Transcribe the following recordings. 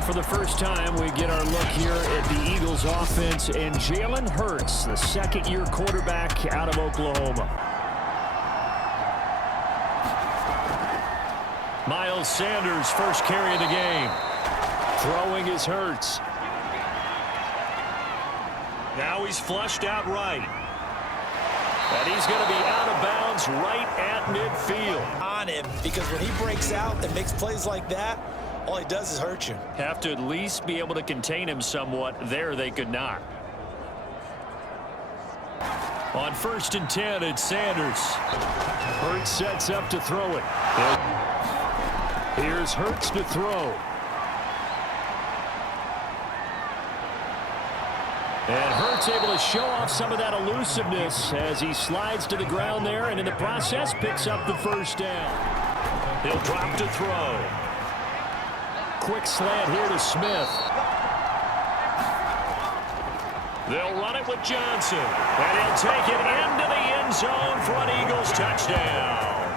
And for the first time, we get our look here at the Eagles offense and Jalen Hurts, the second-year quarterback out of Oklahoma. Miles Sanders, first carry of the game. Throwing is Hurts. Now he's flushed out right. And he's going to be out of bounds right at midfield. On him, because when he breaks out and makes plays like that, all he does is hurt you. Have to at least be able to contain him somewhat. There they could not. On 1st and 10, it's Sanders. Hurts sets up to throw it. Here's Hurts to throw. And Hurts able to show off some of that elusiveness as he slides to the ground there and in the process picks up the first down. He'll drop to throw. Quick slant here to Smith. They'll run it with Johnson. And he'll take it into the end zone for an Eagles touchdown.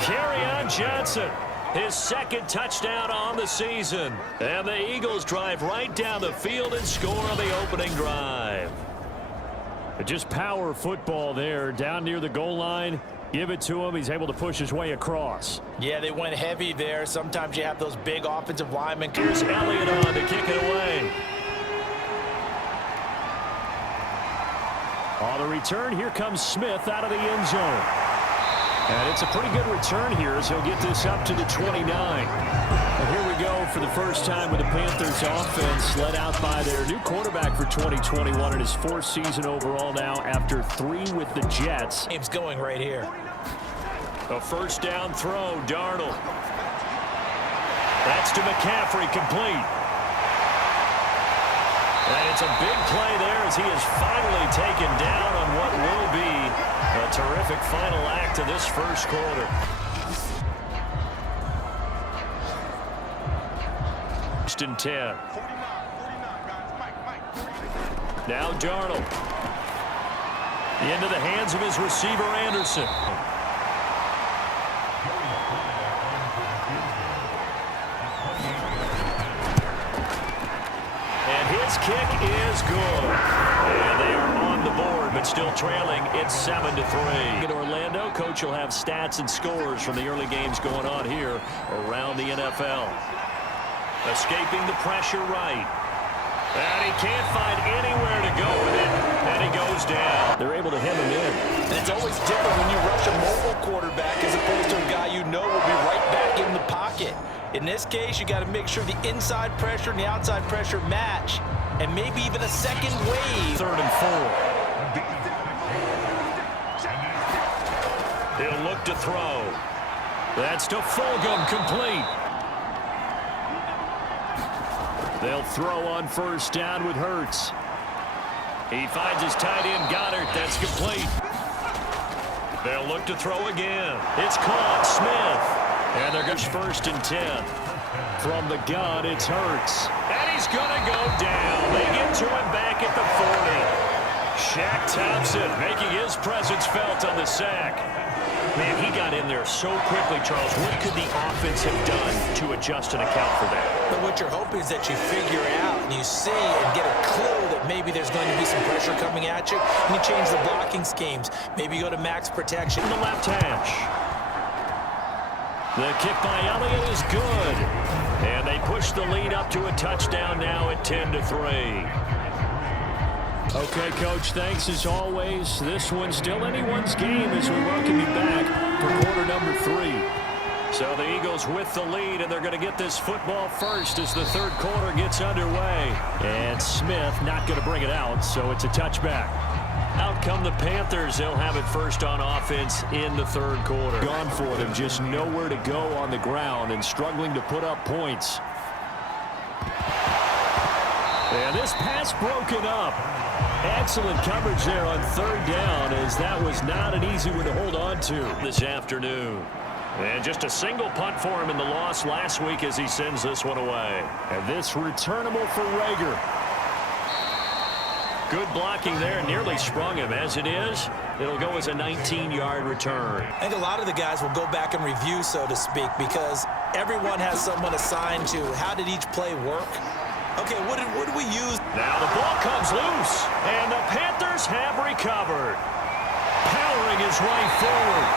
Kerryon Johnson. His second touchdown on the season. And the Eagles drive right down the field and score on the opening drive. Just power football there down near the goal line. Give it to him. He's able to push his way across. Yeah, they went heavy there. Sometimes you have those big offensive linemen. Here's Elliott on to kick it away. On the return, here comes Smith out of the end zone. And it's a pretty good return here as he'll get this up to the 29. And here we go for the first time with the Panthers offense led out by their new quarterback for 2021 in his 4th season overall now after 3 with the Jets. Game's going right here. A first down throw, Darnold. That's to McCaffrey, complete. And it's a big play there as he is finally taken down on what will be a terrific final act of this first quarter. First and 10. Now Darnold. Into the hands of his receiver, Anderson. And his kick is good. And they are on the board, but still trailing. It's 7-3. In Orlando, coach will have stats and scores from the early games going on here around the NFL. Escaping the pressure right. And he can't find anywhere to go with it. And he goes down. They're able to hem him in. And it's always different when you rush a mobile quarterback as opposed to a guy you know will be right back in the pocket. In this case, you got to make sure the inside pressure and the outside pressure match. And maybe even a second wave. 3rd and 4. He'll look to throw. That's to Fulgham, complete. They'll throw on first down with Hurts. He finds his tight end, Goddard. That's complete. They'll look to throw again. It's caught, Smith. And they're going to 1st and 10. From the gun, it's Hurts. And he's going to go down. They get to him back at the 40. Shaq Thompson making his presence felt on the sack. Man, he got in there so quickly, Charles. What could the offense have done to adjust and account for that? But what you're hoping is that you figure out and you see and get a clue that maybe there's going to be some pressure coming at you, and you change the blocking schemes. Maybe you go to max protection. The left hash. The kick by Elliott is good. And they push the lead up to a touchdown now at 10-3. Okay, Coach, thanks as always. This one's still anyone's game as we welcome you back for quarter number 3. So the Eagles with the lead, and they're going to get this football first as the 3rd quarter gets underway. And Smith not going to bring it out, so it's a touchback. Out come the Panthers. They'll have it first on offense in the 3rd quarter. Gone for them, just nowhere to go on the ground and struggling to put up points. And this pass broken up. Excellent coverage there on 3rd down, as that was not an easy one to hold on to this afternoon. And just a single punt for him in the loss last week as he sends this one away. And this returnable for Rager. Good blocking there, nearly sprung him. As it is, it'll go as a 19-yard return. I think a lot of the guys will go back and review, so to speak, because Everyone has someone assigned to how did each play work. Okay, what did we use? Now the ball comes loose, and the Panthers have recovered. Powering his way forward.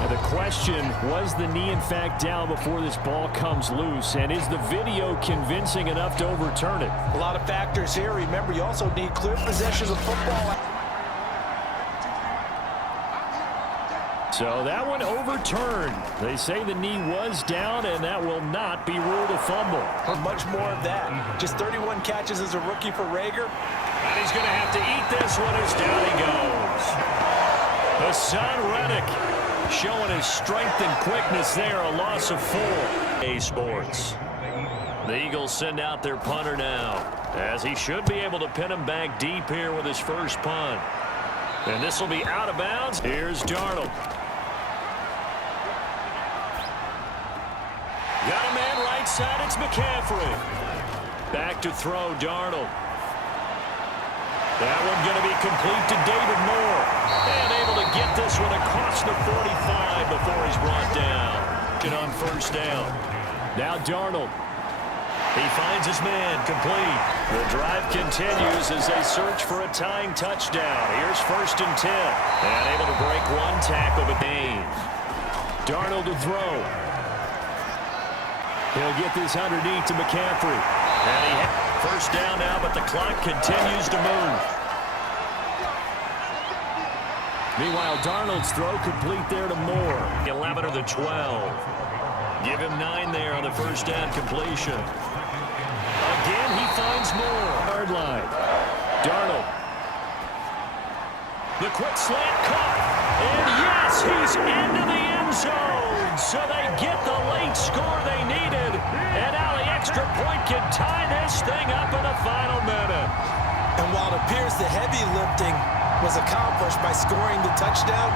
And the question, was the knee in fact down before this ball comes loose? And is the video convincing enough to overturn it? A lot of factors here. Remember, you also need clear possession of football. So that one overturned. They say the knee was down, and that will not be ruled a fumble. Much more of that. Just 31 catches as a rookie for Rager. And he's going to have to eat this one as down he goes. Hassan Reddick showing his strength and quickness there. A loss of 4. Sports. The Eagles send out their punter now, as he should be able to pin him back deep here with his first punt. And this will be out of bounds. Here's Darnold. Got a man right side, it's McCaffrey. Back to throw, Darnold. That one going to be complete to David Moore. And able to get this one across the 45 before he's brought down. On first down. Now Darnold. He finds his man, complete. The drive continues as they search for a tying touchdown. Here's 1st and 10. And able to break one tackle but gain. Darnold to throw. He'll get this underneath to McCaffrey. And he first down now, but the clock continues to move. Meanwhile, Darnold's throw complete there to Moore. 11 or the 12. Give him 9 there on the first down completion. Again, he finds Moore. Hard line. Darnold. The quick slant caught. And yes, he's into the end zone. So they get the late score they needed. And now the extra point can tie this thing up in the final minute. And while it appears the heavy lifting was accomplished by scoring the touchdown,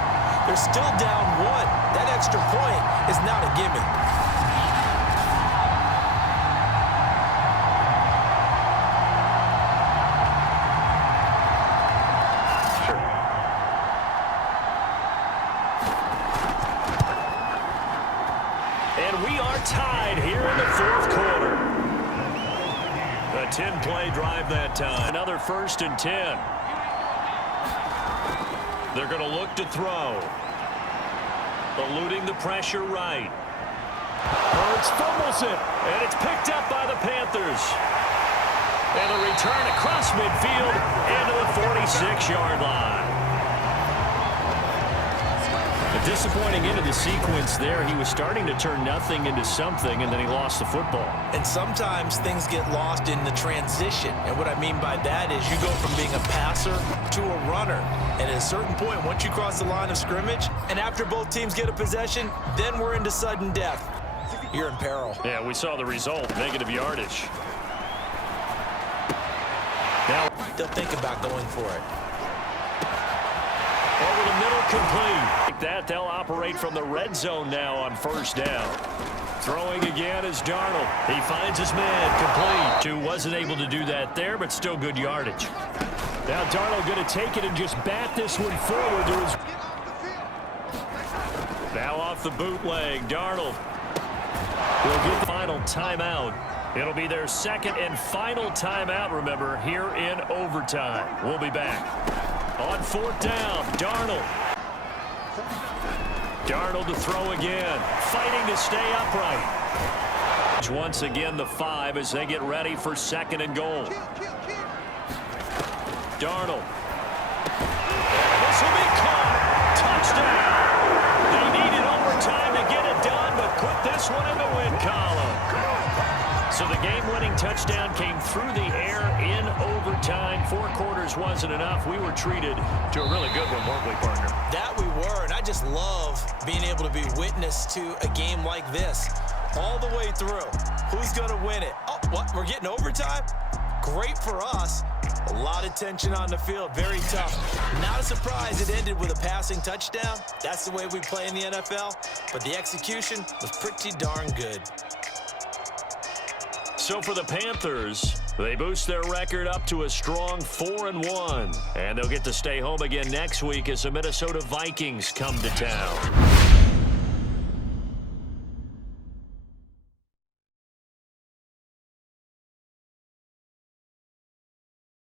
they're still down 1. That extra point is not a gimme. And we are tied here in the 4th quarter. A 10-play drive that time. Another 1st and 10. They're going to look to throw. Eluding the pressure right. Hurts fumbles it, and it's picked up by the Panthers. And the return across midfield into the 46-yard line. A disappointing end of the sequence there. He was starting to turn nothing into something, and then he lost the football. And sometimes things get lost in the transition. And what I mean by that is you go from being a passer to a runner. And at a certain point, once you cross the line of scrimmage, and after both teams get a possession, then we're into sudden death. You're in peril. Yeah, we saw the result, negative yardage. Now they'll think about going for it. Over the middle, complete. Like that, they'll operate from the red zone now on first down. Throwing again is Darnold. He finds his man, complete. Who wasn't able to do that there, but still good yardage. Now Darnold going to take it and just bat this one forward to his... Now off the bootleg, Darnold will get the final timeout. It'll be their 2nd and final timeout, remember, here in overtime. We'll be back. On 4th down, Darnold. Darnold to throw again, fighting to stay upright. Once again, the 5 as they get ready for 2nd and goal. Darnold. This will be caught. Touchdown. They needed overtime to get it done, but put this one in the win column. So the game-winning touchdown came through the air in overtime. 4 quarters wasn't enough. We were treated to a really good one, weren't we, partner? That we were, and I just love being able to be witness to a game like this all the way through. Who's going to win it? Oh, what? We're getting overtime? Great for us. A lot of tension on the field. Very tough. Not a surprise it ended with a passing touchdown. That's the way we play in the NFL. But the execution was pretty darn good. So for the Panthers, they boost their record up to a strong 4-1. And they'll get to stay home again next week as the Minnesota Vikings come to town.